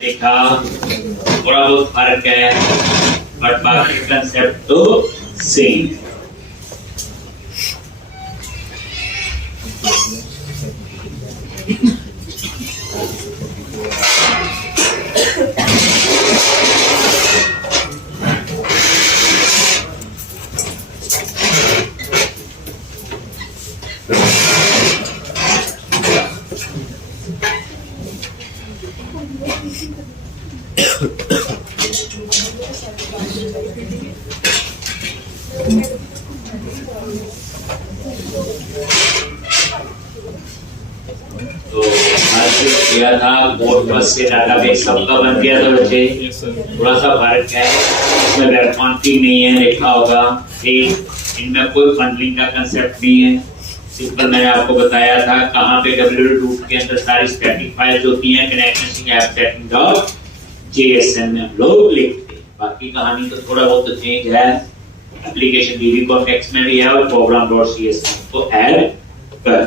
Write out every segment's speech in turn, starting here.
देखा थोड़ा बहुत फर्क है बट बाकी कंसेप्ट तो सेम है। तो आज किया था बोर्ड बस से डाटाबेस सबका बन गया था बच्चे। थोड़ा सा फर्क है, इसमें वेब कॉन्फिग नहीं है, देखा होगा। ठीक, इनमें कोई फंडलिंग का कंसेप्ट नहीं है। सिंपल मैंने आपको बताया था कहाँ पे डब्ल्यू रूट के अंदर सारी स्टैटिक फाइल्स होती हैं, connection app setting dot JSON में हम लोग लिखते हैं। बाकी कहानी तो थोड़ा बहुत तो चेंज है, एप्लीकेशन डीबी कॉन्टेक्स्ट में भी है और प्रोग्राम डॉट सीएसएन को ऐड कर।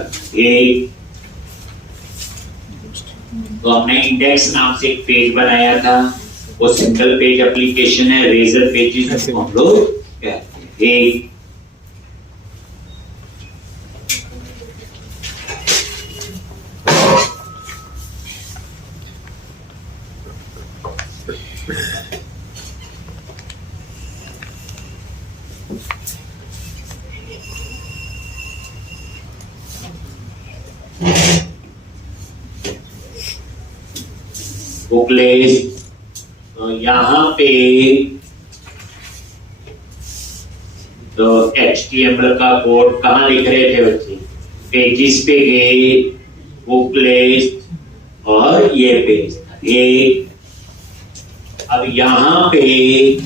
तो हमने इंडेक्स नाम से एक पेज बनाया था, वो सिंगल पेज एप्लीकेशन है, रेजर पेजेस जिसको हम लोग कहते हैं। बुकलेट, तो यहाँ पे तो HTML का कोड कहाँ लिख रहे थे बच्चे? पेजिस पे गए, बुकलेट और ये पेज ये। अब यहाँ पे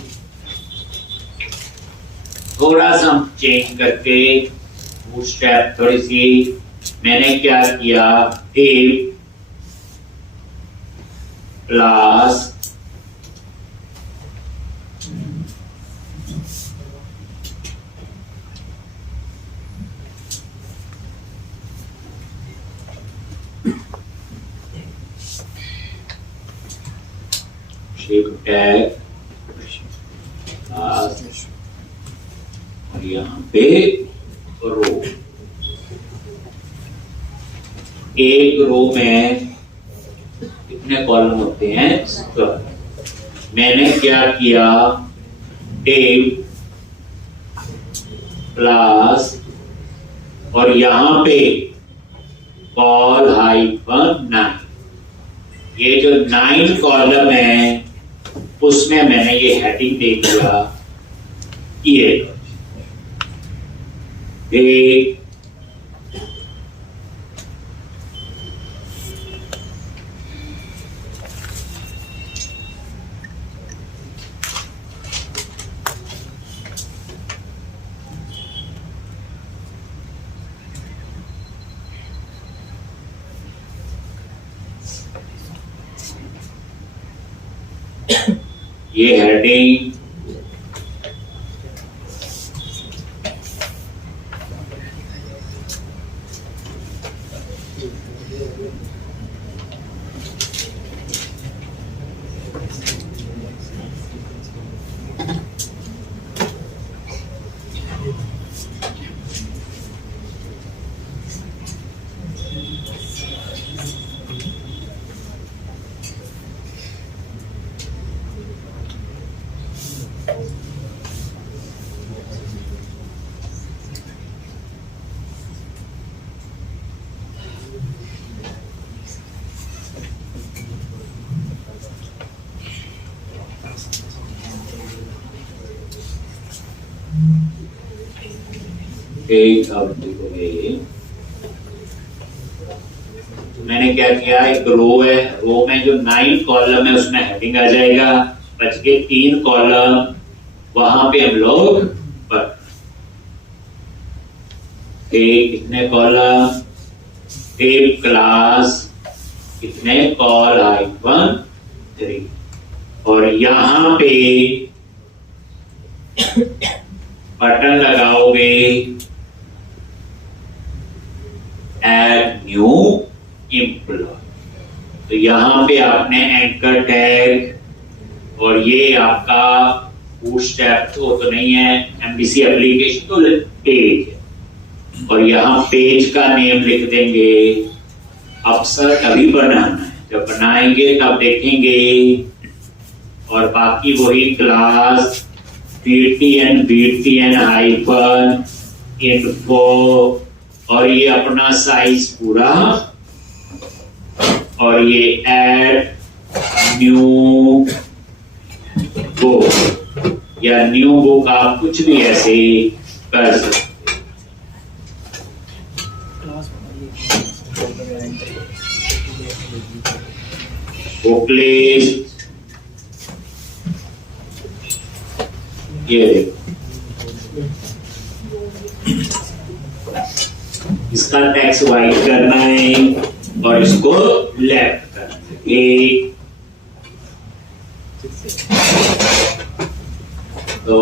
थोड़ा सा चेंज करके बूटस्ट्रैप थोड़ी सी मैंने क्या किया, एक क्लास टैग क्लास और यहाँ पे रो। एक रो में कितने कॉलम होते हैं? तो मैंने क्या किया, टेब क्लास और यहाँ पे कॉल हाइफन 9। ये जो 9 कॉलम है उसमें मैंने ये हेडिंग दे दिया, ये एक ये हेडिंग एक। अब मैंने क्या किया, एक रो है, रो में जो 9 कॉलम है उसमें हेडिंग आ जाएगा, बच के 3 कॉलम वहां पे हम लोग कितने कॉलम, टेब क्लास कितने कॉल हाइफन 3 और यहाँ पे बटन लगाओगे add new employee। तो यहाँ पे आपने एंकर टैग और ये आपका बूटस्ट्रैप तो नहीं है, एमबीसी एप्लीकेशन तो पेज है, और यहाँ पेज का नेम लिख देंगे। अक्सर अभी बनाना है, जब बनाएंगे तब देखेंगे। और बाकी वही क्लास BTN हाइफन इन्फो, और ये अपना साइज पूरा, और ये ऐड न्यू बुक या न्यू बुक, आप कुछ भी ऐसे कर सकते। बुक लिस्ट, ये इसका टेक्स्ट वाइट करना है और इसको लेफ्ट करना है। तो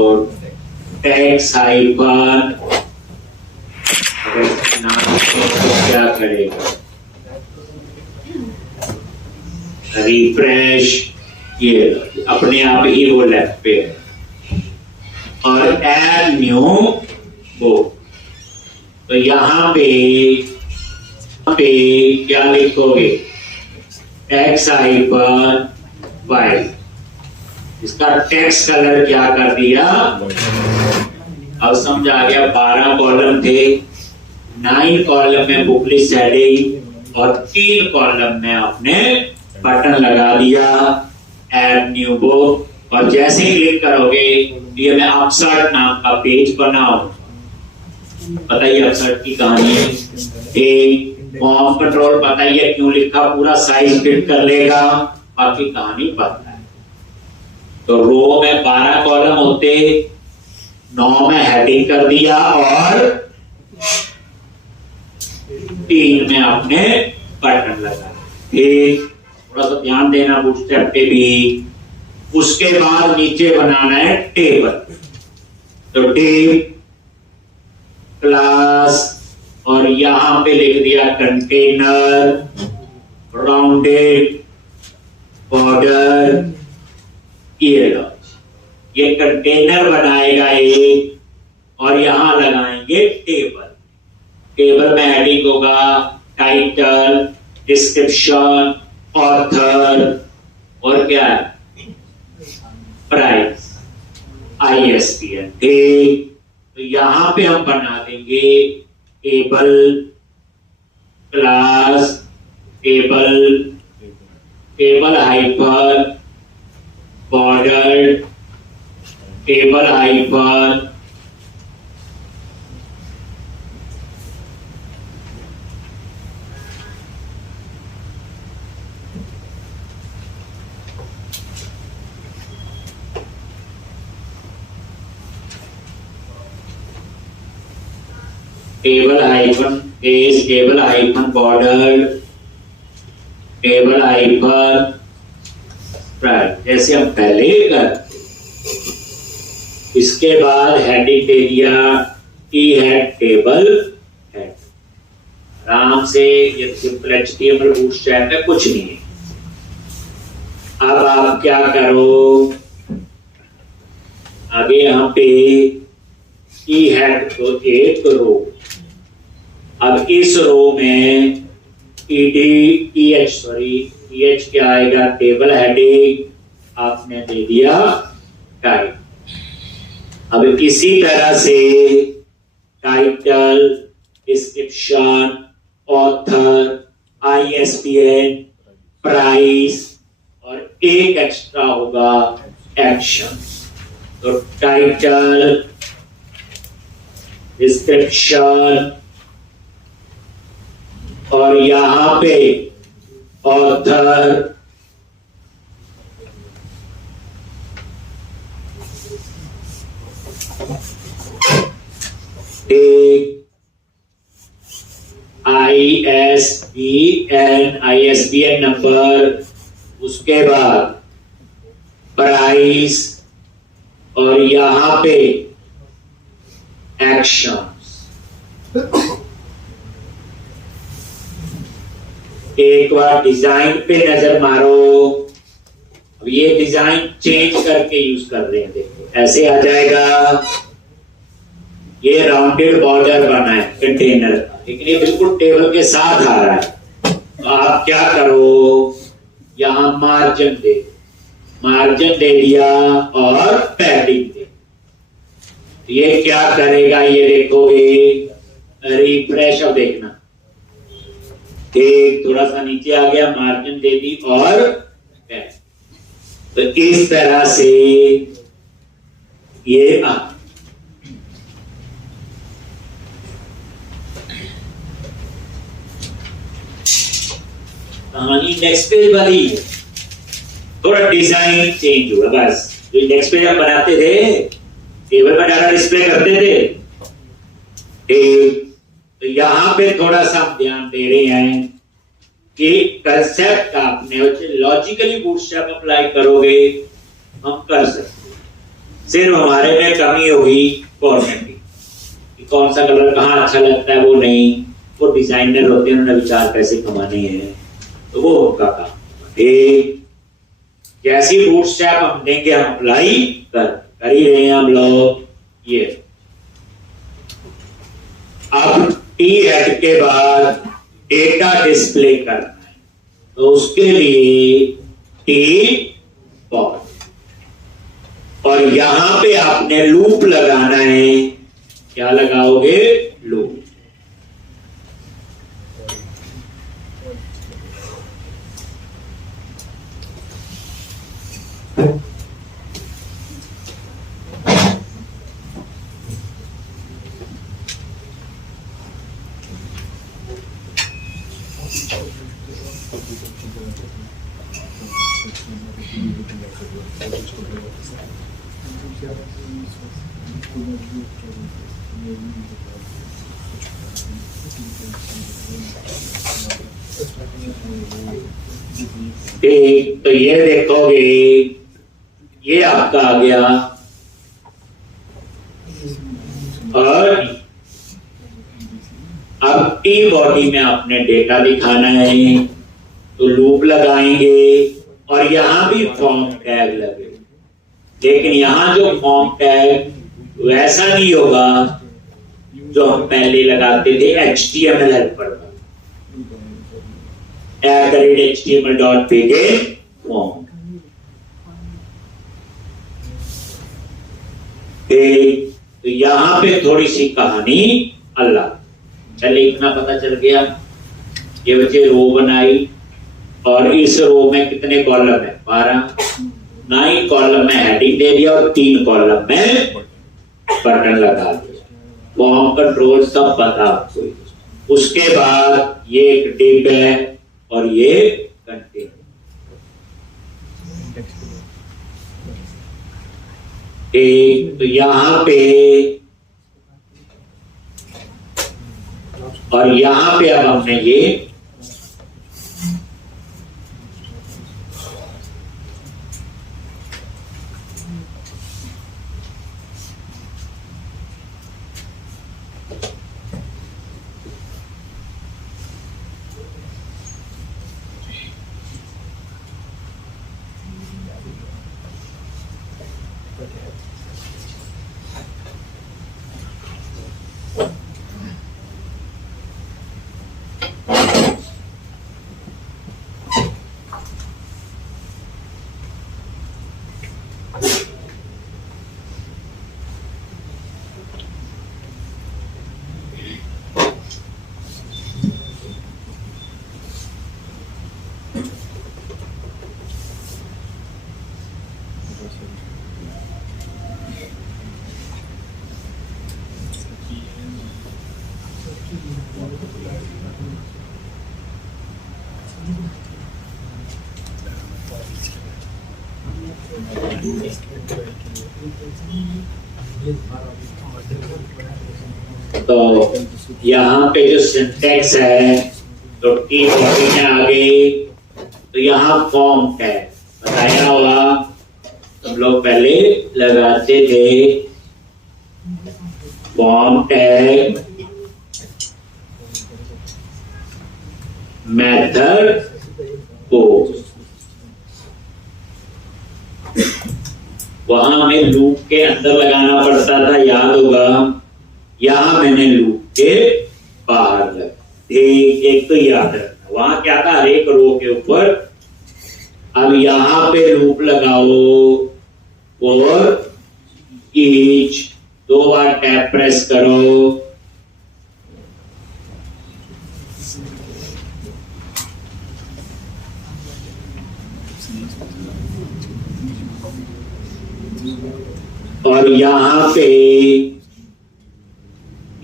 टेक्स्ट हाइफन, नाम तो क्या करेगा, रिफ्रेश, ये अपने आप ही वो लेफ्ट पे है। और ऐड न्यू बुक, तो यहाँ पे क्या लिखोगे, टेक्स्ट हाइफन वाइट, इसका टेक्स्ट कलर क्या कर दिया, अब समझ आ गया। 12 कॉलम थे, 9 कॉलम में बुक लिस्ट हेडिंग और 3 कॉलम में आपने बटन लगा दिया ऐड न्यू बुक, और जैसे क्लिक करोगे ये मैं अपसर्ट नाम का पेज बनाऊं। बताइए अपसर्ट की कहानी है, एक फॉर्म कंट्रोल बताइए क्यों लिखा, पूरा साइज फिट कर लेगा, बाकी कहानी पता है। तो रो में 12 कॉलम होते, 9 में हेडिंग कर दिया और 3 में आपने बटन लगा। ठीक, थोड़ा सा ध्यान देना बूटस्ट्रैप पे भी। उसके बाद नीचे बनाना है टेबल, तो टेब क्लास, और यहां पे लिख दिया कंटेनर, राउंडेड बॉर्डर, ये कंटेनर बनाएगा एक, और यहां लगाएंगे टेबल। टेबल में हेडिंग होगा टाइटल, डिस्क्रिप्शन, ऑथर, और क्या है, प्राइस, ISBN। ठीक, तो यहां पे हम बना देंगे table class, table hyphen border, table hyphen table hyphen page, table hyphen border, table hyphen price, जैसे हम पहले करते। इसके बाद हेडिंग दे दिया ई हेड टेबल हेड, आराम से। ये सिंपल HTML बूटस्ट्रैप में कुछ नहीं है। अब आप क्या करो, आगे यहाँ पे ई हेड तो एक रो, अब इस रो में EH क्या आएगा, टेबल हेडिंग आपने दे दिया टाइप। अब इसी तरह से title, description, author, ISBN, price, और एक एक्स्ट्रा होगा एक्शन। तो टाइटल, डिस्क्रिप्शन, और यहां पे ऑथर, एक ISBN नंबर, उसके बाद प्राइस, और यहां पे एक्शन। एक बार डिजाइन पे नजर मारो। अब ये डिजाइन चेंज करके यूज कर रहे हैं, देखो ऐसे आ जाएगा। ये राउंडेड बॉर्डर बना है कंटेनर का, लेकिन ये बिल्कुल टेबल के साथ आ रहा है। तो आप क्या करो, यहां मार्जिन दे दिया और पैडिंग दे। ये क्या करेगा, ये देखोगे रिफ्रेश। अब देखना, एक थोड़ा सा नीचे आ गया, मार्जिन दे दी और पैड। तो इस तरह से ये कहानी नेक्स्ट पेज वाली, थोड़ा डिजाइन चेंज हुआ बस। जो नेक्स्ट पेज आप बनाते थे, टेबल पर डाटा डिस्प्ले करते थे, तो यहां पे थोड़ा सा ध्यान दे रहे हैं कि कंसेप्ट आपने लॉजिकली बूटस्ट्रैप अप्लाई करोगे, हम कर सकते। सिर्फ हमारे में कमी होगी फॉर्मेटिंग, कौन सा कलर कहाँ अच्छा लगता है वो नहीं, वो डिजाइनर होते हैं, उन्होंने विचार कैसे कमाने हैं, तो वो उनका काम। जैसी बूटस्ट्रैप हम देंगे हम अप्लाई कर ही रहे हैं हम लोग। ये अब टी एड के बाद डेटा डिस्प्ले करना है, तो उसके लिए टी बॉर्ड, और यहां पे आपने लूप लगाना है। क्या लगाओगे, लूप। तो ये देखोगे, ये आपका आ गया, और अब टी बॉडी में आपने डेटा दिखाना है, तो लूप लगाएंगे और यहां भी फॉर्म टैग लगे। लेकिन यहां जो फॉर्म टैग वैसा नहीं होगा जो हम पहले लगाते थे HTML हेल्पर पर, @html.begin form। तो यहां पे थोड़ी सी कहानी अलग, चलिए इतना पता चल गया। ये बच्चे रो बनाई, और इस रो में कितने कॉलम है, 12। 9 कॉलम में हेडिंग दे दिया और 3 कॉलम में बटन लगा दिया। फॉर्म कंट्रोल सब पता आपको। उसके बाद ये एक डिव है और ये कंटेनर। तो यहां पे और यहां पे अब हमने ये तो यहाँ पे जो सिंटेक्स है तो टी बॉडी में आ गई, तो यहाँ फॉर्म टैग बताया होगा, हम लोग पहले लगाते the form tag method post. वहां हमें लूप के अंदर लगाना पड़ता था, याद होगा। यहां मैंने लूप के बाहर लगा। एक तो याद रखना, वहां क्या था, हर एक रो के ऊपर। अब यहां पे लूप लगाओ और ईच 2 बार टैप प्रेस करो। और यहां पे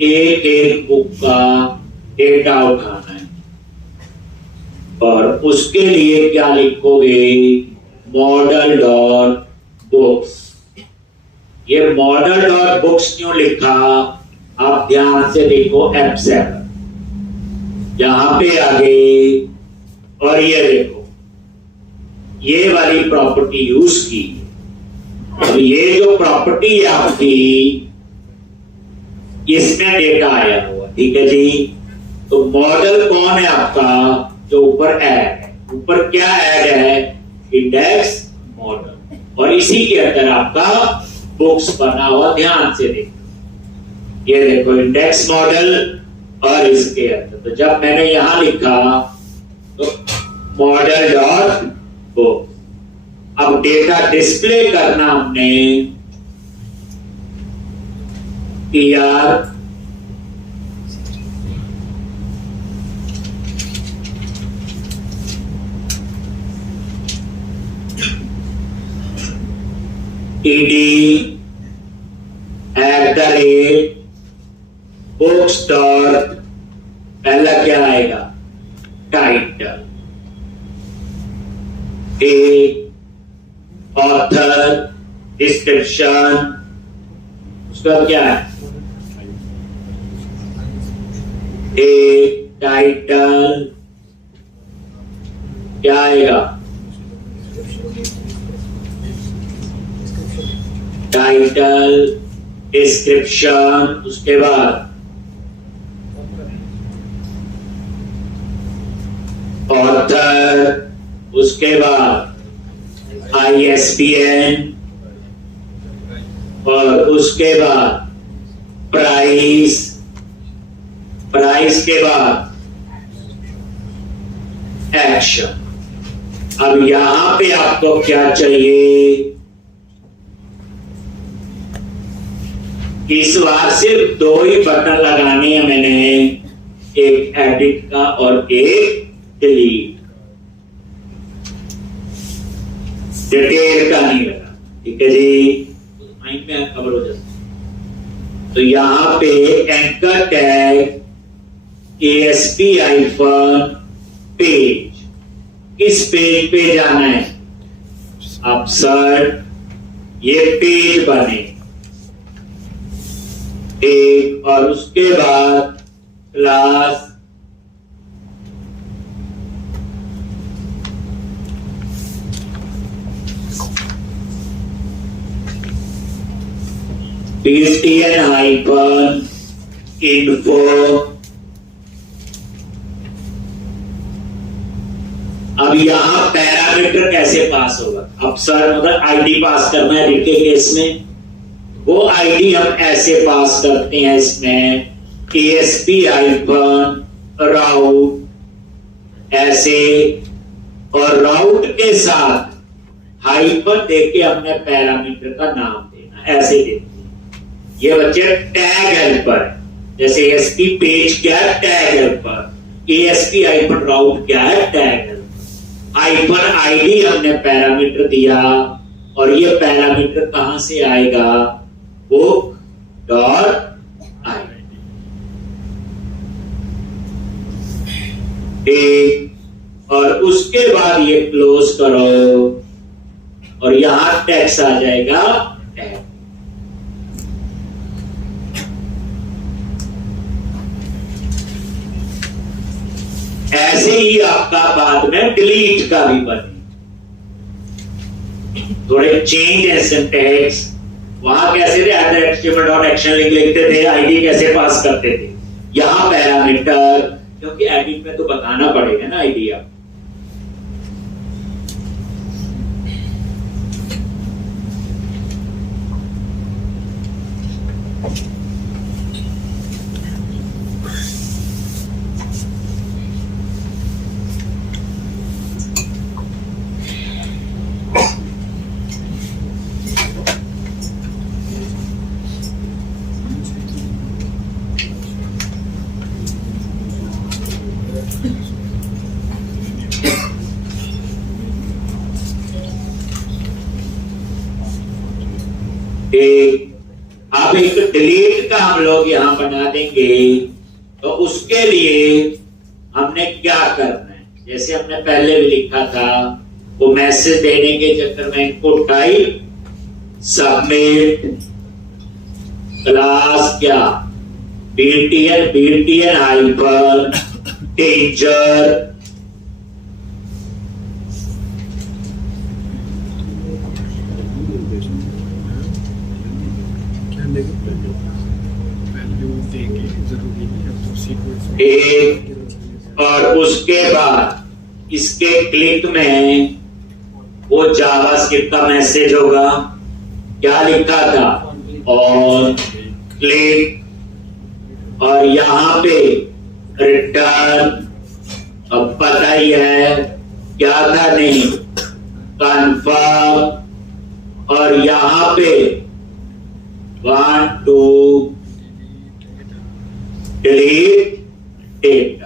एक एक बुक का डेटा उठाना है और उसके लिए क्या लिखोगे, मॉडल डॉट बुक्स। ये मॉडल डॉट बुक्स क्यों लिखा, आप ध्यान से देखो। F7 यहां पे आगे और ये देखो, ये वाली प्रॉपर्टी यूज की। और ये जो प्रॉपर्टी है आपकी, इसमें डेटा आया हुआ, ठीक है जी। तो मॉडल कौन है आपका, जो ऊपर ऐड है। ऊपर क्या ऐड है, इंडेक्स मॉडल, और इसी के अंदर आपका बुक्स बना हुआ। ध्यान से देखो, ये देखो इंडेक्स मॉडल और इसके अंदर। तो जब मैंने यहां लिखा तो मॉडल डॉट बुक, अब डेटा डिस्प्ले करना हमने tr td @books डॉट, पहला क्या आएगा, टाइटल, ऑथर, डिस्क्रिप्शन, उसका क्या है, टाइटल, क्या आएगा, टाइटल, डिस्क्रिप्शन, उसके बाद ऑथर, उसके बाद ISBN, और उसके बाद प्राइस, प्राइस के बाद एक्शन। अब यहां पे आपको क्या चाहिए, इस बार सिर्फ 2 ही बटन लगाने हैं मैंने, एक एडिट का और एक डिलीट। डिटेल का नहीं लगा, ठीक है जी, माइंड में खबर हो जाती। तो यहां पे एंकर टैग ASP- पेज, किस पेज पे जाना है, अपसर्ट, ये पेज बने एक, और उसके बाद क्लास ptn-info। अब यहां पैरामीटर कैसे पास होगा, अपसर्ट मतलब आईडी पास करना है रीड के केस में, वो आईडी हम ऐसे पास करते हैं इसमें, ASP-route ऐसे, और राउट के साथ हाइफन देके हमने पैरामीटर का नाम देना, ऐसे देते हैं। ये बच्चे टैग हेल्पर, जैसे ASP पेज क्या है, टैग हेल्पर, ASP-route क्या है, टैग हेल्पर। हाइफन आईडी हमने पैरामीटर दिया, और ये पैरामीटर कहां से आएगा, बुक डॉट आई, और उसके बाद ये क्लोज करो, और यहां टेक्स्ट आ जाएगा टैग। ऐसे ही आपका बाद में डिलीट का भी बने, थोड़े चेंज है सिंटैक्स। वहां कैसे थे, HTML.action लिखते थे, आईडी कैसे पास करते थे, यहां पैरामीटर क्योंकि एडिट में तो बताना पड़ेगा ना आइडिया। अब एक डिलीट का हम लोग यहां बना देंगे। तो उसके लिए हमने क्या करना है, जैसे हमने पहले भी लिखा था, वो मैसेज देने के चक्कर में इनपुट टाइप सबमिट क्लास क्या बीटीएन हाइपर डेंजर और उसके बाद इसके क्लिक में वो जावास्क्रिप्ट का मैसेज होगा। क्या लिखा था, और क्लिक, और यहां पे रिटर्न, अब पता ही है क्या था, नहीं कन्फर्म, और यहां पे 1 2 delete data.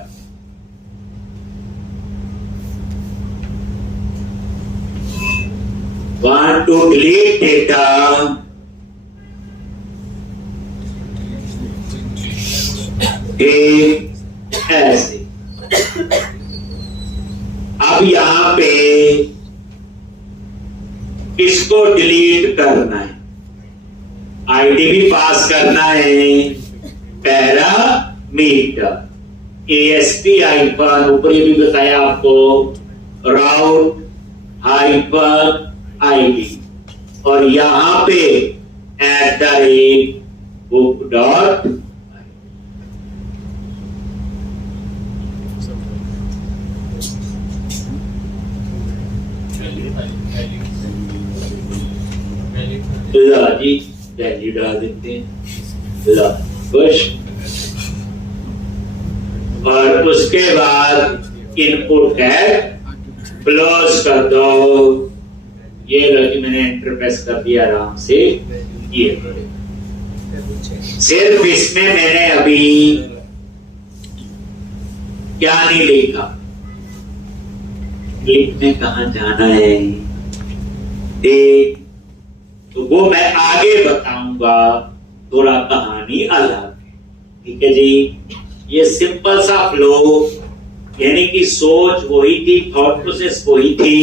Want to delete data, ऐसे। अब यहां पे इसको डिलीट करना है, आईडी भी पास करना है, पैरामीटर ASP हाइफन, ऊपर ये भी बताया आपको, राउट हाइफन आईडी, और यहां पे @book डॉट। जी वैल्यू डाल देते हैं, खुश। और उसके बाद इनपुट टैग क्लोज कर दो। ये लो कि मैंने एंटर प्रेस कर दिया आराम से। ये सिर्फ इसमें मैंने अभी क्या नहीं लिखा, लिखने कहां जाना है देख, तो वो मैं आगे बताऊंगा, थोड़ा कहानी अलग है। ठीक है जी, ये सिंपल सा फ्लो, यानी कि सोच वही थी, थॉट प्रोसेस वही थी,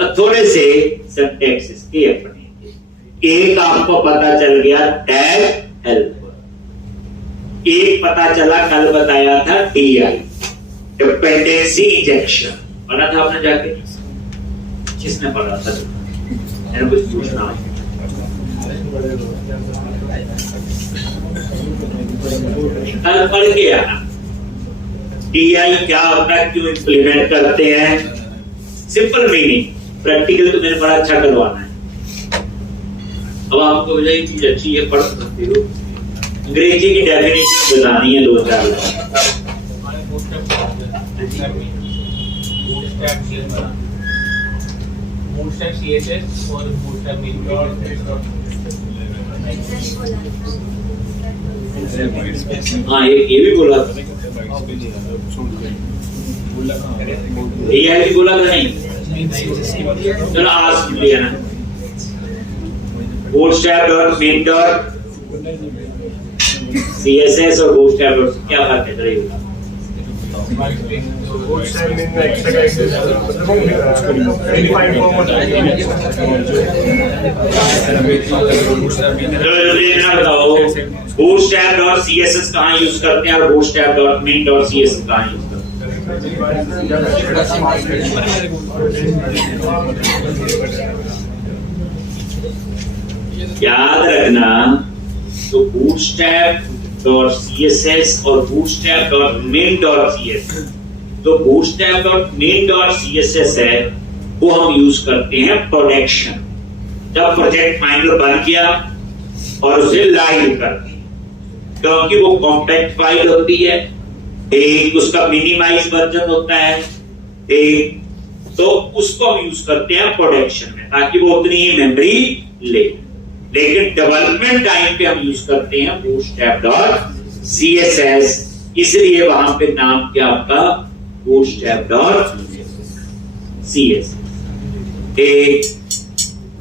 और थोड़े से सिंटैक्स इसके अपने थे। एक आपको पता चल गया टैग हेल्पर, एक पता चला कल बताया था DI डिपेंडेंसी इंजेक्शन, पढ़ा था आपने जाके, किसने पढ़ा था, मैंने कुछ पूछना है। कल पढ़ के आना DI क्या होता है, क्यों इंप्लीमेंट करते हैं, सिंपल मीनिंग। प्रैक्टिकल तो मैंने बड़ा अच्छा करवाना है। अब आपको ये चीज अच्छी है, पढ़ सकते हो। अंग्रेजी की डेफिनेशन बतानी है 2-4 बूटस्ट्रैप CSS और बूटस्ट्रैप मेन। हाँ ये भी बोला था, AI भी बोला था नहीं, चलो आज लिया ना। bootstrap.main.css और bootstrap क्या फर्क है, करेगा bootstrap.css कहाँ यूज करते हैं और bootstrap.main.css कहाँ यूज करते हैं। याद रखना, तो bootstrap डॉट CSS और bootstrap dot main dot CSS। तो bootstrap dot main dot CSS है वो हम यूज करते हैं प्रोडक्शन, जब प्रोजेक्ट माइनर बन गया और उसे लाइव कर दिया, क्योंकि वो कॉम्पैक्ट फाइल होती है, एक उसका मिनिमाइज वर्जन होता है एक, तो उसको हम यूज करते हैं प्रोडक्शन में ताकि वो उतनी ही मेमोरी ले। लेकिन डेवलपमेंट टाइम पे हम यूज करते हैं बूटस्ट्रैप डॉट CSS, इसलिए वहां पे नाम क्या आपका बूटस्ट्रैप डॉट CSS। एक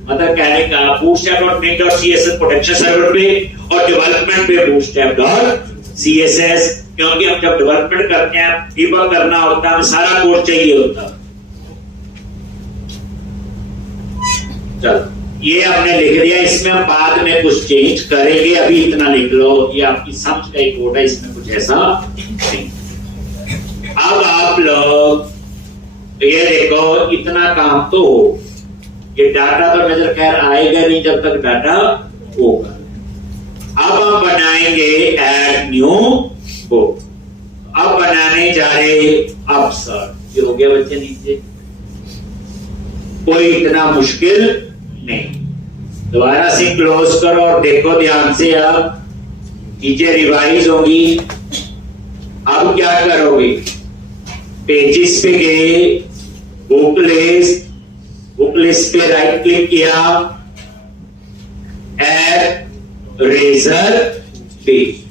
मतलब कहने का bootstrap dot main dot CSS production server पे और डेवलपमेंट पे बूटस्ट्रैप डॉट CSS, क्योंकि हम जब डेवलपमेंट करते हैं डिबग करना होता है, सारा कोड चाहिए होता है। चलो ये हमने लिख लिया, इसमें हम बाद में कुछ चेंज करेंगे, अभी इतना लिख लो, ये आपकी समझ का ही कोड है, इसमें कुछ ऐसा नहीं। अब आप लोग ये देखो, इतना काम तो हो, ये डाटा तो नजर खैर आएगा नहीं जब तक डाटा होगा। अब हम बनाएंगे ऐड न्यू बुक। अब बनाने जा रहे अपसर्ट, ये हो गया बच्चे नीचे, कोई इतना मुश्किल नहीं। दोबारा से क्लोज करो और देखो ध्यान से, अब चीजें रिवाइज होंगी। अब क्या करोगे, पेजेस पे गए, बुक लिस्ट पे राइट क्लिक किया, ऐड रेजर पेज,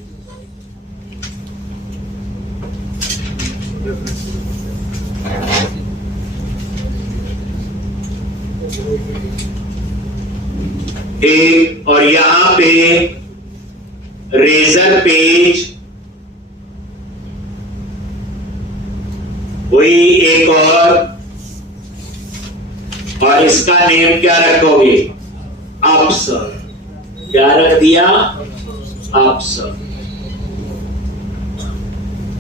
एक, और यहां पे रेजर पेज, वही एक और इसका नेम क्या रखोगे, अपसर। क्या रख दिया, अपसर।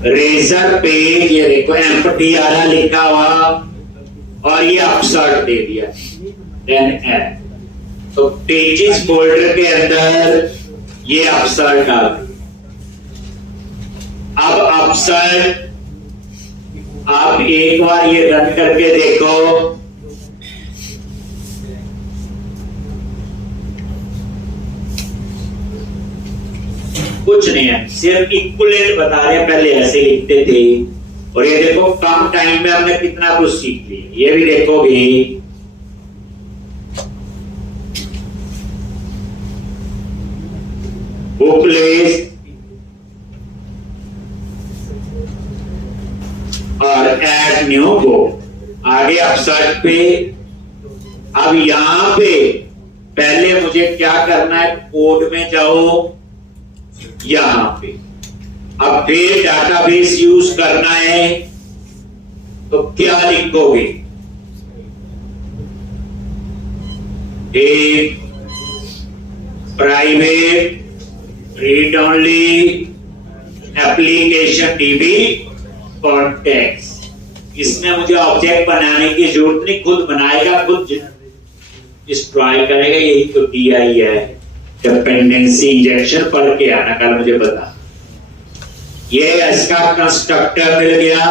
रेजर पेज, ये देखो एम्प्टी आ रहा लिखा हुआ, और ये अपसर्ट दे दिया, देन ऐड। तो पेजेस फोल्डर के अंदर ये अपसर्ट डाल। अब अपसर्ट आप एक बार ये रन करके देखो, कुछ नहीं है, सिर्फ इक्वलेंट बता रहे हैं, पहले ऐसे लिखते थे, और ये देखो कम टाइम में हमने कितना कुछ सीख लिया। ये भी देखोगे, बुक लिस्ट और ऐड न्यू बुक। आगे अपसर्ट पे, अब यहां पे पहले मुझे क्या करना है, कोड में जाओ, यहां पे अब फिर डाटाबेस यूज करना है, तो क्या लिखोगे, एक private read only application dB context. इसमें मुझे ऑब्जेक्ट बनाने की जरूरत नहीं, खुद बनाएगा, खुद डिस्ट्रॉय करेगा। यही तो DI है, डिपेंडेंसी इंजेक्शन। पढ़ के आना कल मुझे बता। ये इसका कंस्ट्रक्टर मिल गया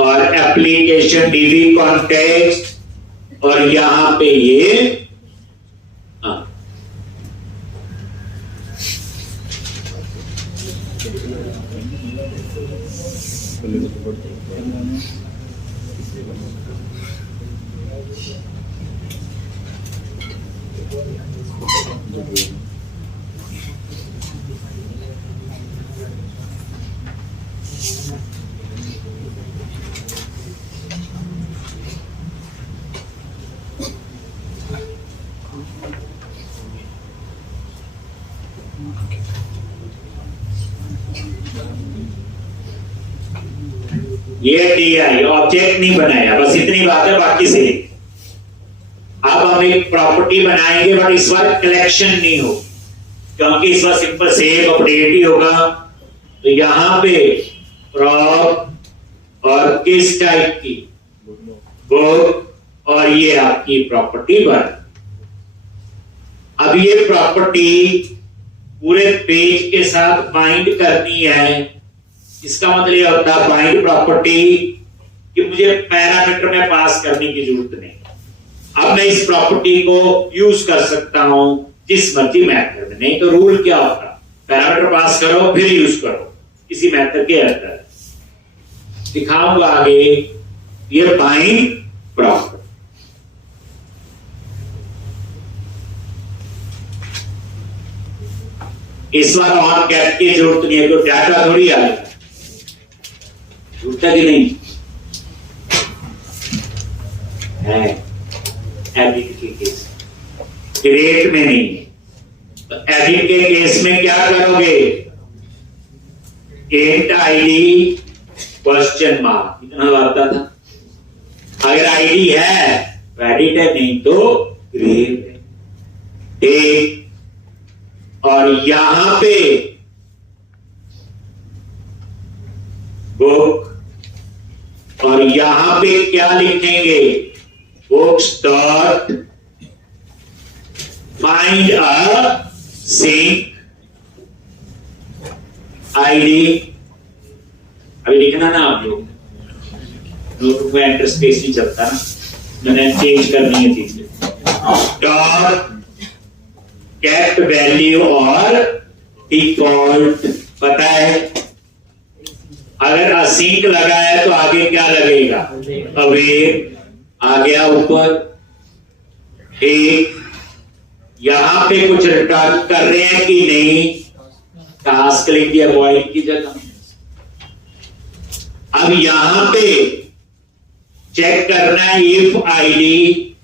और एप्लीकेशन डीबी कॉन्टेक्स्ट, और यहां पे ये ये DI ऑब्जेक्ट नहीं बनाया, बस इतनी बात है, बाकी से। अब हम एक प्रॉपर्टी बनाएंगे, बट इस बार कलेक्शन नहीं हो, क्योंकि इस बार सिंपल सेव अपडेट ही होगा। तो यहां पे प्रॉप और किस टाइप की बुक, और ये आपकी प्रॉपर्टी बन। अब ये प्रॉपर्टी पूरे पेज के साथ बाइंड करनी है। इसका मतलब यह होता है बाइंड प्रॉपर्टी कि मुझे पैरामीटर में पास करने की जरूरत नहीं। अब मैं इस प्रॉपर्टी को यूज कर सकता हूं जिस मर्जी मेथड में। नहीं तो रूल क्या होता, पैरामीटर पास करो फिर यूज करो किसी मेथड के अंदर। दिखाऊंगा आगे ये बाइंड प्रॉपर्टी। इस बार ऑन कैप की जरूरत नहीं है, तो डाटा थोड़ी आएगा, झूठा कि नहीं है। एडिट के केस क्रिएट में नहीं है, तो एडिट के केस में क्या करोगे, इंट आईडी क्वेश्चन मार्क इतना आता था। अगर आईडी है तो एडिट है, नहीं तो क्रिएट है। एक और यहां पे बुक और यहां पे क्या लिखेंगे, books dot find a sync ID. अभी लिखना ना आप लोग, नोटबुक में एंटर स्पेस नहीं चलता ना, मैंने चेंज करनी है चीजें। डॉट कैट वैल्यू और डिफॉल्ट पता है। अगर असिंक लगा है तो आगे क्या लगेगा, अवेयर आ गया ऊपर। एक यहां पे कुछ रिटर्न कर रहे हैं कि नहीं, टास्क लिख दिया वॉइड की जगह। अब यहां पे चेक करना है इफ आईडी,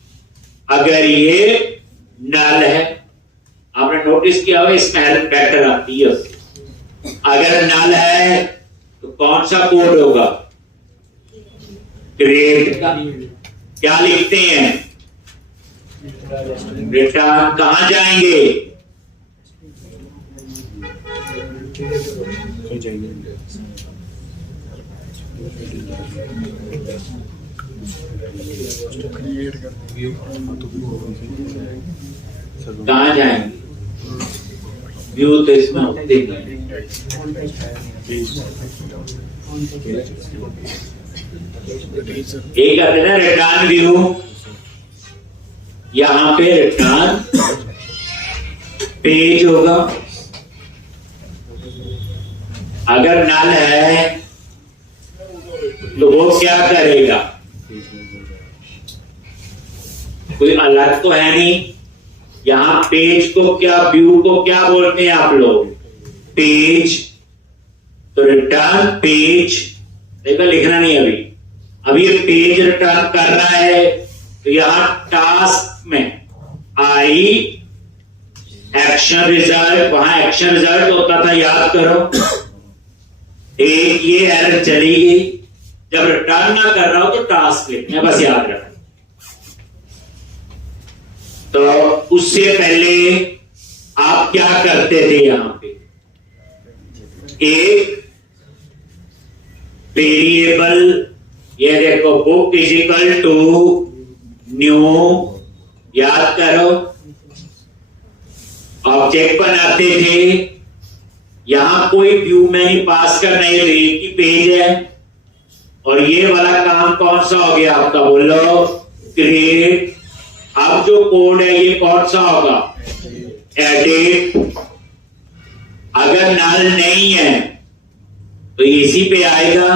अगर ये नल है, आपने नोटिस किया होगा इसमें वेक्टर आती है। अगर नल है तो कौन सा कोड होगा, क्रिएट का। क्या लिखते हैं, रिटर्न। कहां जाएंगे, कहां जाएंगे, व्यू तो इसमें होते नहीं। एक कहते हैं ना रिटर्न व्यू, यहां पे रिटर्न पेज होगा। अगर नल है तो वो क्या करेगा, कोई अलग तो है नहीं। यहां पेज को क्या, व्यू को क्या बोलते हैं आप लोग, पेज। तो रिटर्न पेज, देखो लिखना नहीं अभी ये पेज रिटर्न कर रहा है। तो यहां टास्क में आई एक्शन रिजल्ट, वहां एक्शन रिजल्ट होता था, याद करो। एक ये एरर चली गई, जब रिटर्न ना कर रहा हो तो टास्क लिखना है, बस याद रखना। तो उससे पहले आप क्या करते थे, यहां पे एक वेरिएबल, ये देखो book is equal to new, याद करो, ऑब्जेक्ट बनाते थे। यहां कोई व्यू में ही पास करना, ये एक ही पेज है। और ये वाला काम कौन सा हो गया आपका, बोलो क्रिएट। अब जो कोड है ये कौन सा होगा, एडिट। अगर नल नहीं है तो इसी पे आएगा,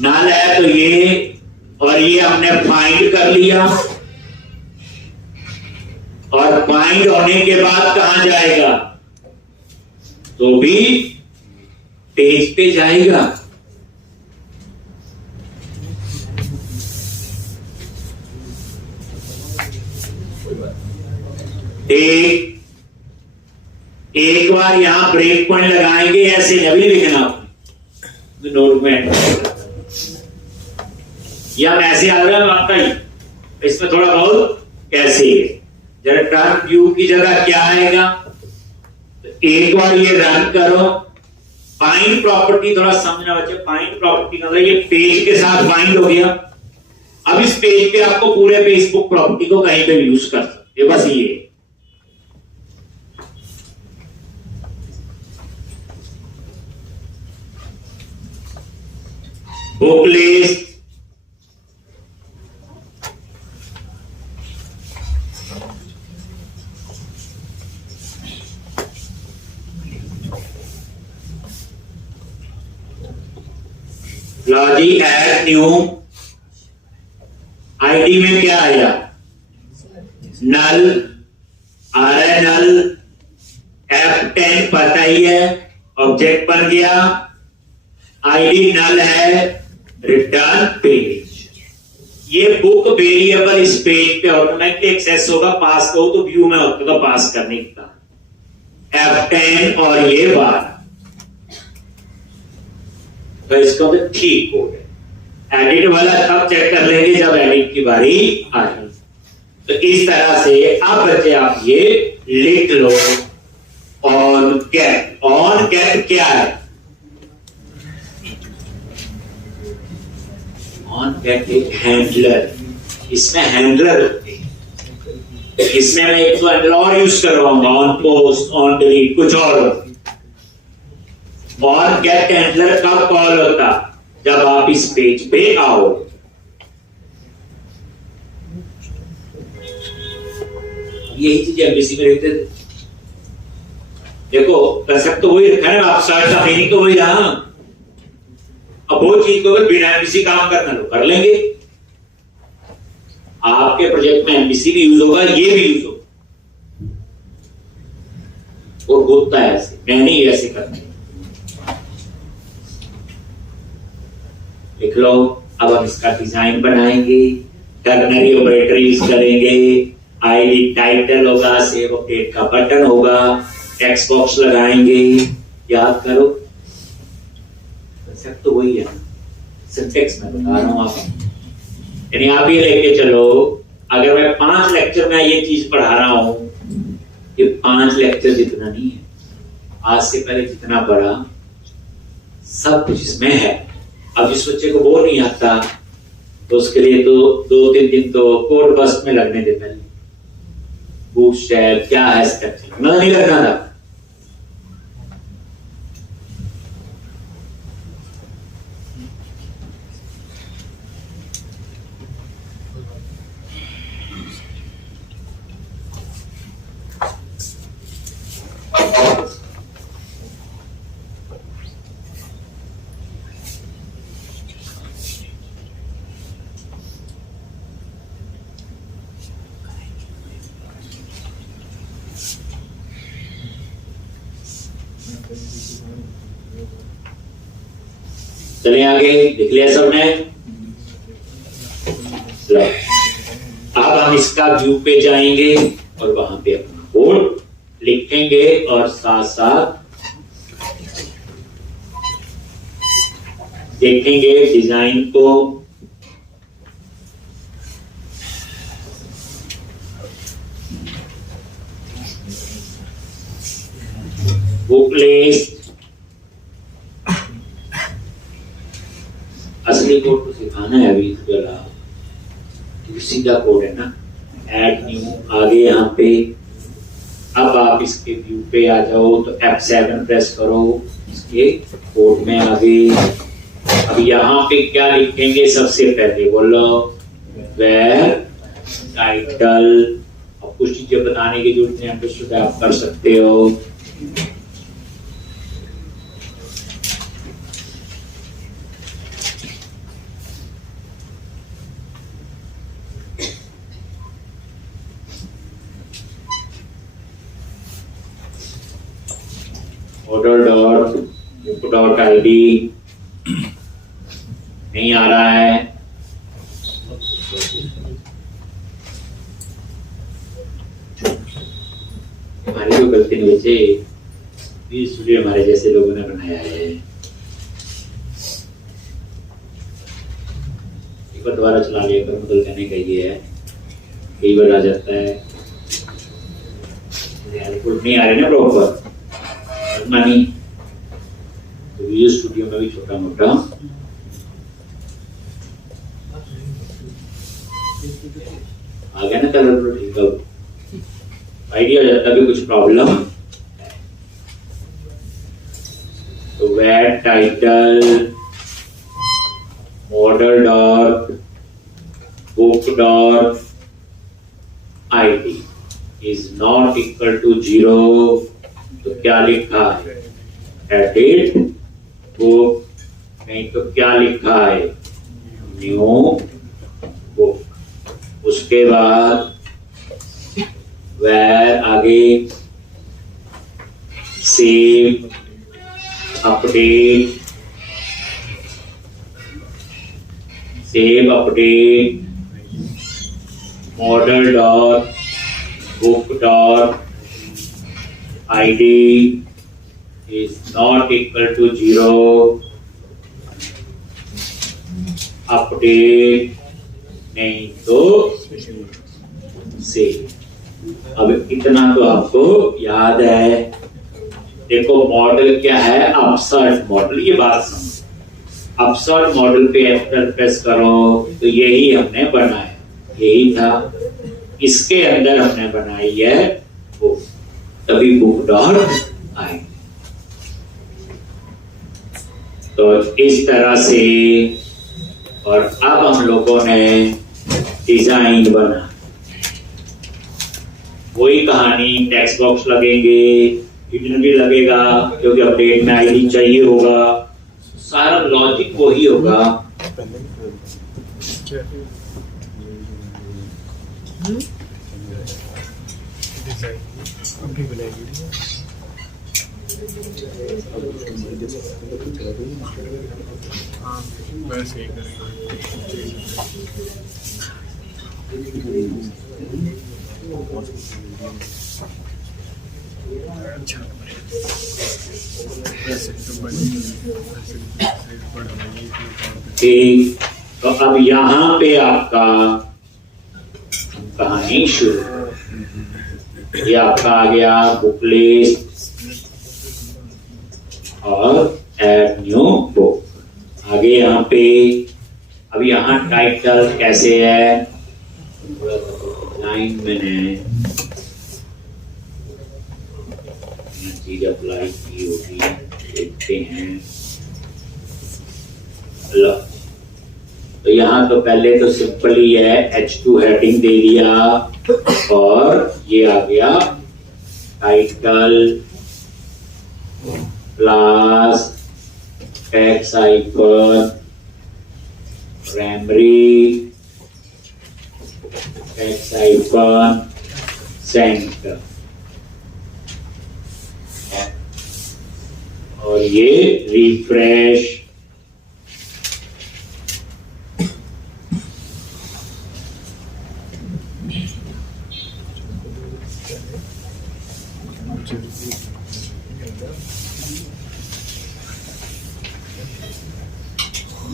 नल है तो ये, और ये हमने फाइंड कर लिया। और फाइंड होने के बाद कहां जाएगा, तो भी पेज पे जाएगा। एक बार यहां ब्रेक पॉइंट लगाएंगे, ऐसे अभी लिखना नोट में, या ऐसे आ रहा है आपका ही, इसमें थोड़ा बहुत कैसे है। जरा टर्न व्यू की जगह क्या आएगा, तो एक बार ये रन करो। फाइंड प्रॉपर्टी थोड़ा समझना बच्चे, फाइंड प्रॉपर्टी का मतलब ये पेज के साथ बाइंड हो गया। अब इस पेज पे आपको पूरे फेसबुक प्रॉपर्टी को कहीं पे यूज कर सकते, बस ये बुक लिस्ट, लॉजी एड न्यू, आईडी में क्या आया, नल आ रहा है, नल F10 पता ही है, ऑब्जेक्ट बन गया, आईडी नल है, रिटर्न पेज। ये बुक वेरिएबल इस पेज पे ऑटोमेटिकली एक्सेस होगा, पास करो तो व्यू में होगा पास करने का, F10 और ये 12, तो इसका तो ठीक कोड है। एडिट वाला तब चेक कर लेंगे जब एडिट की बारी आए। तो इस तरह से अब बच्चे आप ये लिख लो, ऑन गेट। ऑन गेट क्या है, ऑन गेट एक हैंडलर, इसमें हैंडलर होते हैं, इसमें मैं एक तो हैंडलर और यूज करवाऊंगा, ऑन पोस्ट, ऑन डिलीट, कुछ और गेट हैंडलर कब कॉल होता, जब आप इस पेज पे आओ। यही चीज एमबीसी में रहते थे। देखो कंसेप्ट तो वही रखा है ना, आप सर्च का मीनिंग तो वही रहा। अब वो चीज को बिना एमबीसी काम करना लो कर लेंगे। आपके प्रोजेक्ट में एमबीसी भी यूज होगा, ये भी यूज होगा, और होता है ऐसे, मैं नहीं ऐसे करना। लिख लो। अब हम इसका डिजाइन बनाएंगे, टर्नरी ऑपरेटर यूज करेंगे, आईडी टाइटल होगा, सेव अपडेट का बटन होगा, टेक्स्ट बॉक्स लगाएंगे। याद करो, कंसेप्ट तो वही है, सिंटैक्स में बता रहा हूं आप। यानी आप ये लेके चलो, अगर मैं 5 लेक्चर में ये चीज पढ़ा रहा हूं, ये 5 लेक्चर जितना नहीं है, आज से पहले जितना पढ़ा सब कुछ इसमें है। अब जिस बच्चे को वो नहीं आता तो उसके लिए तो 2-3 दिन तो कोड बस्ट में लगने दे, पहले बूटस्ट्रैप क्या है, स्ट्रक्चर नहीं लगना था। चलिए आगे, लिख लिया सबने। अब हम इसका व्यू पे जाएंगे और वहां पे अपना कोड लिखेंगे और साथ साथ देखेंगे डिजाइन को। बुक लिस्ट, असली कोड को सिखाना है अभी, सीधा कोड है ना। ऐड न्यू आगे यहाँ पे, अब आप इसके व्यू पे आ जाओ तो F7 प्रेस करो, इसके कोड में आगे। अब यहाँ पे क्या लिखेंगे, सबसे पहले बोलो वेयर टाइटल। अब कुछ चीजें बताने की जरूरत नहीं, अंडरस्टूड आप कर सकते हो। ऑर्डर डॉट आईडी नहीं आ रहा है, हमारी तो गलती नहीं बचे, ये स्टूडियो हमारे जैसे लोगों ने बनाया है। एक बार दोबारा चला लिया करो, मतलब कहने का ये है, कई बार आ जाता है नहीं आ रही ना प्रॉपर नहीं, तो वीडियो स्टूडियो में भी छोटा मोटा आ गया ना कलर, ठीक है, आइडिया हो जाता भी कुछ प्रॉब्लम। तो wait title model dot book dot ID is not equal to 0, तो क्या लिखा है? एडिट बुक, नहीं तो क्या लिखा है? New book. उसके बाद where आगे save update, model dot book dot ID is not equal to 0, update नहीं तो सेव। अब इतना तो आपको याद है। देखो मॉडल क्या है? अपसर्ट मॉडल। ये बात समझो, अपसर्ट मॉडल पे एंटर प्रेस करो तो यही हमने बनाया, यही था। इसके अंदर हमने बनाई है बुक, तभी बुक डॉट आई। तो इस तरह से, और अब हम लोगों ने डिजाइन बना, वही कहानी, टेक्स्ट बॉक्स लगेंगे, हिडन भी लगेगा क्योंकि अपडेट में आईडी चाहिए होगा, सारा लॉजिक वही होगा। ठीक, तो अब यहाँ पे आपका कहानी शुरू। ये आपका आ गया बुक लिस्ट और ऐड न्यू बुक। आगे यहाँ पे, अब यहाँ टाइटल कैसे है? लाइन मैंने चीज अप्लाई की होगी, देखते हैं। लो, तो यहाँ तो पहले तो सिंपल ही है, H2 हेडिंग दे दिया और ये आ गया title plus text icon, primary text icon, centre, और ये रिफ्रेश।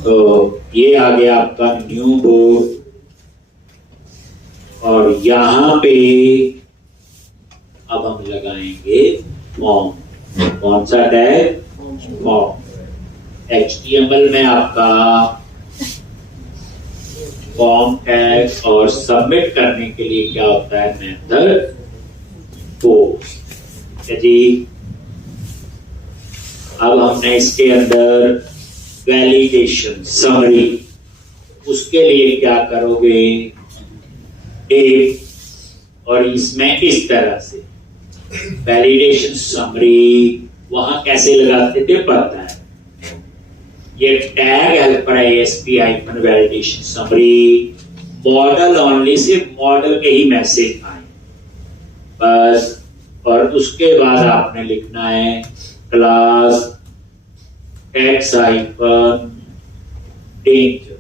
तो ये आ गया आपका न्यू बुक, और यहाँ पे अब हम लगाएंगे फॉर्म। कौन सा टैग? फॉर्म। HTML में आपका फॉर्म टैग, और सबमिट करने के लिए क्या होता है? Method post. जी, अब हमने इसके अंदर वैलिडेशन समरी, उसके लिए क्या करोगे? एक, और इसमें इस तरह से वैलिडेशन समरी वहां कैसे लगाते थे पता है? ये टैग हेल्पर है ASP icon validation summary, model only, सिर्फ मॉडल के ही मैसेज आए बस। और उसके बाद आपने लिखना है क्लास टेक्स्ट आइकन डेंजर।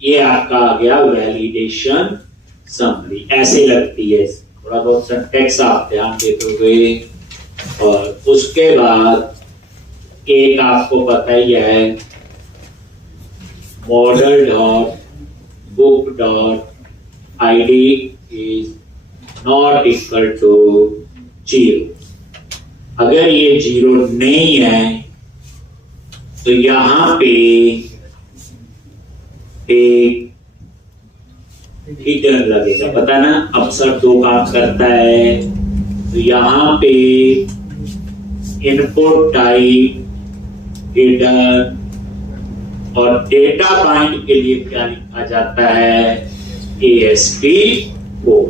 ये आपका आ गया वैलिडेशन समरी, ऐसे लगती है। थोड़ा बहुत सिंटैक्स आप ध्यान दोगे। और उसके बाद एक आपको पता ही है, model dot book dot ID is not equal to 0। अगर ये 0 नहीं है तो यहां पे एक हिडन लगेगा, पता ना। अब सर दो काम करता है, तो यहाँ पे इनपुट टाइप हिडन और डेटा बाइंड के लिए क्या लिखा जाता है, ASP4।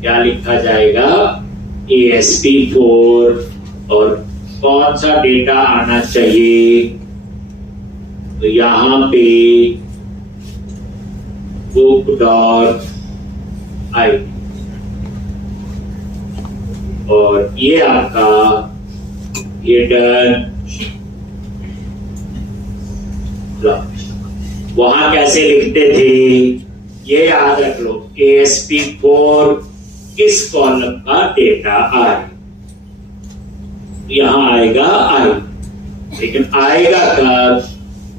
क्या लिखा जाएगा, ASP4। और कौन सा डेटा आना चाहिए, तो यहाँ पे book.id और ये आपका हिडन। वहां कैसे लिखते थे, ये याद रख लो, ASP4 किस कॉलम का डेटा आए, यहां आएगा आई, लेकिन आएगा कब,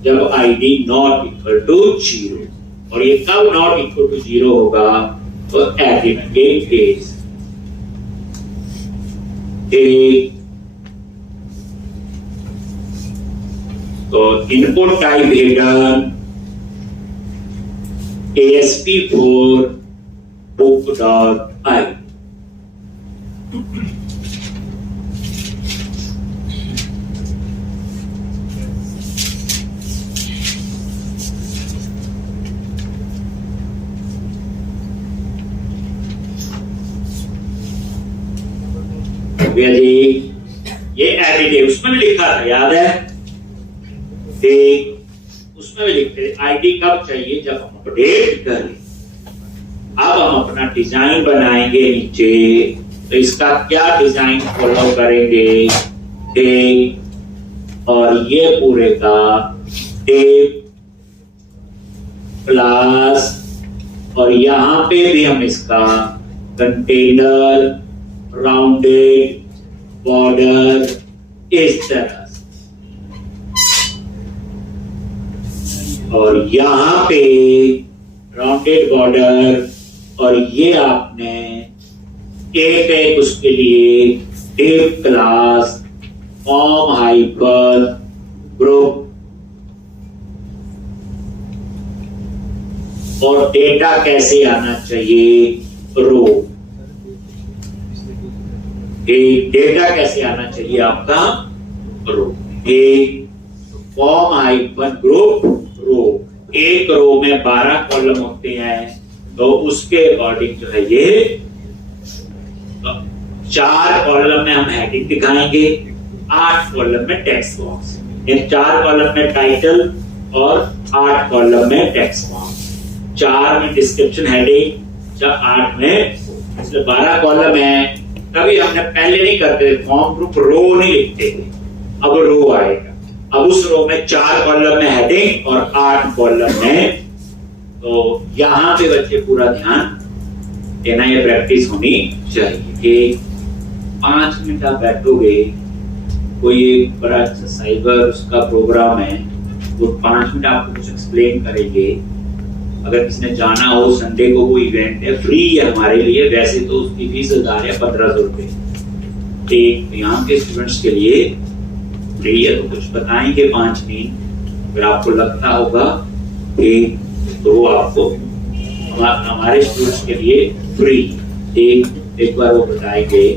जब ID नॉट इक्वल टू 0। और ये कब नॉट इक्वल टू 0 होगा, तो एडिट के केस। तो input type hidden ASP4 book.i। जी ये एडिट उसमें भी लिखा था, याद है, उसमें भी लिखते आईडी कब चाहिए, जब हम अपडेट करें। अब हम अपना डिजाइन बनाएंगे नीचे, तो इसका क्या डिजाइन फॉलो करेंगे, और ये पूरे का टेप क्लास, और यहां पे भी हम इसका कंटेनर राउंडेड बॉर्डर इस तरह से, और यहां पे राउंडेड बॉर्डर, और ये आपने एक उसके लिए tape class form hyper group, और डेटा कैसे आना चाहिए, रो। डेटा कैसे आना चाहिए आपका, रो। फॉर्म हाइपर ग्रुप रो, एक रो में 12 कॉलम होते हैं, तो उसके अकॉर्डिंग जो है ये 4 कॉलम में हम हेडिंग दिखाएंगे, 8 कॉलम में टेक्स्ट बॉक्स, 4 कॉलम में टाइटल और 8 कॉलम में टेक्स्ट बॉक्स, 4 में डिस्क्रिप्शन हेडिंग, 8 में, इसलिए 12 कॉलम है। कभी हमने पहले नहीं करते, फॉर्म ग्रुप रो नहीं लिखते थे, अब रो आएगा। अब उस रो में 4 कॉलम में हेडिंग और 8 कॉलम में, तो यहां पे बच्चे पूरा ध्यान देना, ये प्रैक्टिस होनी चाहिए कि 5 मिनट आप बैठोगे, कोई एक बड़ा साइबर उसका प्रोग्राम है, वो 5 मिनट आपको कुछ एक्सप्लेन करेंगे। अगर किसी ने जाना हो, संडे को वो इवेंट है, फ्री है हमारे लिए, वैसे तो उसकी फीस 1000 है, 1500 रुपए एक यहाँ के स्टूडेंट्स के लिए फ्री है, तो कुछ बताएंगे 5 मिनट। अगर आपको लगता होगा कि तो वो आपको हमारे स्टूडेंट्स के लिए फ्री एक बार वो बताएंगे।